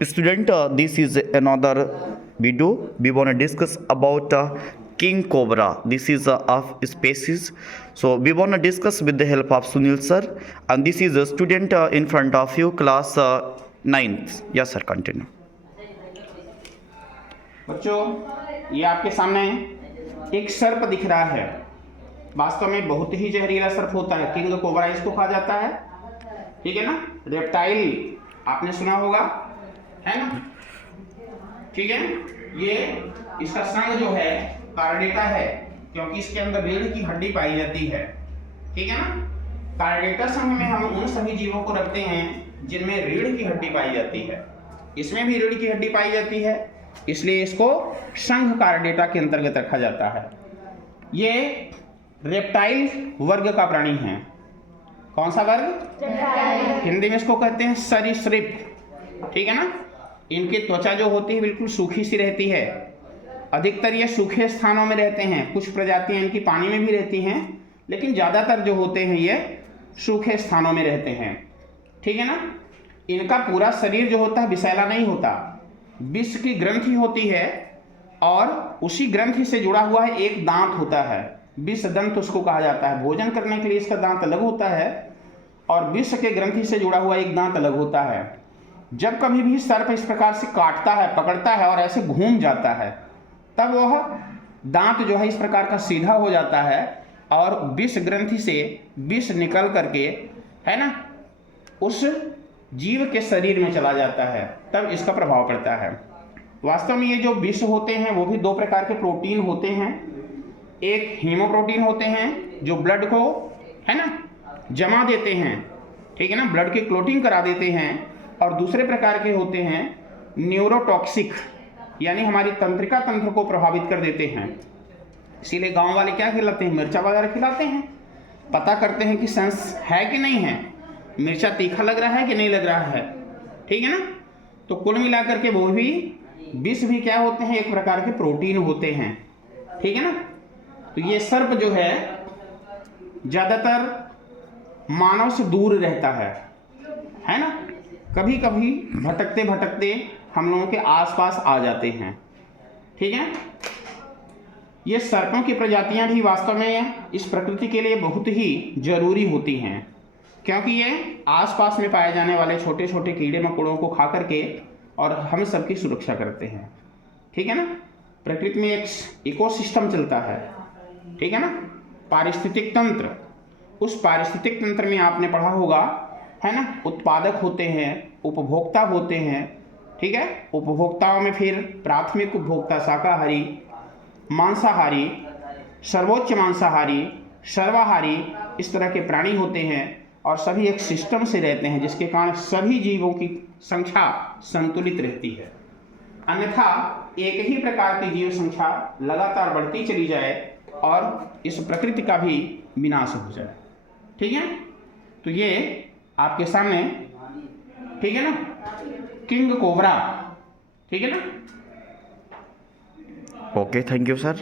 Student, this is another video. We want to discuss about king cobra. This is of species. So we want to discuss with the help of Sunil sir. And this is a student in front of you, class 9th. Yes sir, continue. बच्चों, ये आपके सामने एक सर्प दिख रहा है। वास्तव में बहुत ही जहरीला सर्प होता है, किंग कोबरा इसको कहा जाता है। ठीक है ना, रेप्टाइल आपने सुना होगा, है ना। ठीक है, ये इसका संग जो है कार्डेटा है, क्योंकि इसके अंदर रीढ़ की हड्डी पाई जाती है। ठीक है ना, कार्डेटा संघ में हम उन सभी जीवों को रखते हैं जिनमें रीढ़ की हड्डी पाई जाती है। इसमें भी रीढ़ की हड्डी पाई जाती है, इसलिए इसको संघ कार्डेटा के अंतर्गत रखा जाता है। ये रेप्टाइल वर्ग का प्राणी है। कौन सा वर्ग? हिंदी में इसको कहते हैं सरीसृप। ठीक है ना, इनकी त्वचा जो होती है बिल्कुल सूखी सी रहती है। अधिकतर ये सूखे स्थानों में रहते हैं, कुछ प्रजातियां इनकी पानी में भी रहती हैं, लेकिन ज़्यादातर जो होते हैं ये सूखे स्थानों में रहते हैं। ठीक है ना, इनका पूरा शरीर जो होता है विषैला नहीं होता, विष की ग्रंथि होती है और उसी ग्रंथि से जुड़ा हुआ है एक दांत होता है, विष दंत उसको कहा जाता है। भोजन करने के लिए इसका दांत अलग होता है और विष के ग्रंथि से जुड़ा हुआ एक दांत अलग होता है। जब कभी भी सर्प इस प्रकार से काटता है, पकड़ता है और ऐसे घूम जाता है, तब वह दांत जो है इस प्रकार का सीधा हो जाता है और विष ग्रंथि से विष निकल करके, है ना, उस जीव के शरीर में चला जाता है, तब इसका प्रभाव पड़ता है। वास्तव में ये जो विष होते हैं वो भी दो प्रकार के प्रोटीन होते हैं। एक हीमोप्रोटीन होते हैं जो ब्लड को, है ना, जमा देते हैं। ठीक है ना, ब्लड की क्लोटिंग करा देते हैं। और दूसरे प्रकार के होते हैं न्यूरोटॉक्सिक, यानी हमारी तंत्रिका तंत्र को प्रभावित कर देते हैं। इसीलिए गांव वाले क्या खिलाते हैं? मिर्चा वगैरह खिलाते हैं, पता करते हैं कि सेंस है कि नहीं है, मिर्चा तीखा लग रहा है कि नहीं लग रहा है। ठीक है ना, तो कुल मिलाकर के वो भी विष भी क्या होते हैं? एक प्रकार के प्रोटीन होते हैं। ठीक है ना, तो ये सर्प जो है ज्यादातर मानव से दूर रहता है ना। कभी कभी भटकते भटकते हम लोगों के आसपास आ जाते हैं। ठीक है, ये सर्पों की प्रजातियां भी वास्तव में इस प्रकृति के लिए बहुत ही जरूरी होती हैं, क्योंकि ये आसपास में पाए जाने वाले छोटे छोटे कीड़े मकोड़ों को खा करके और हम सबकी सुरक्षा करते हैं। ठीक है ना, प्रकृति में एक इकोसिस्टम चलता है। ठीक है ना, पारिस्थितिक तंत्र। उस पारिस्थितिक तंत्र में आपने पढ़ा होगा, है ना, उत्पादक होते हैं, उपभोक्ता होते हैं। ठीक है, उपभोक्ताओं में फिर प्राथमिक उपभोक्ता शाकाहारी, मांसाहारी, सर्वोच्च मांसाहारी, सर्वाहारी, इस तरह के प्राणी होते हैं और सभी एक सिस्टम से रहते हैं, जिसके कारण सभी जीवों की संख्या संतुलित रहती है। अन्यथा एक ही प्रकार की जीव संख्या लगातार बढ़ती चली जाए और इस प्रकृति का भी विनाश हो जाए। ठीक है, तो ये आपके सामने, ठीक है ना, किंग कोबरा। ठीक है ना। Okay, thank you sir.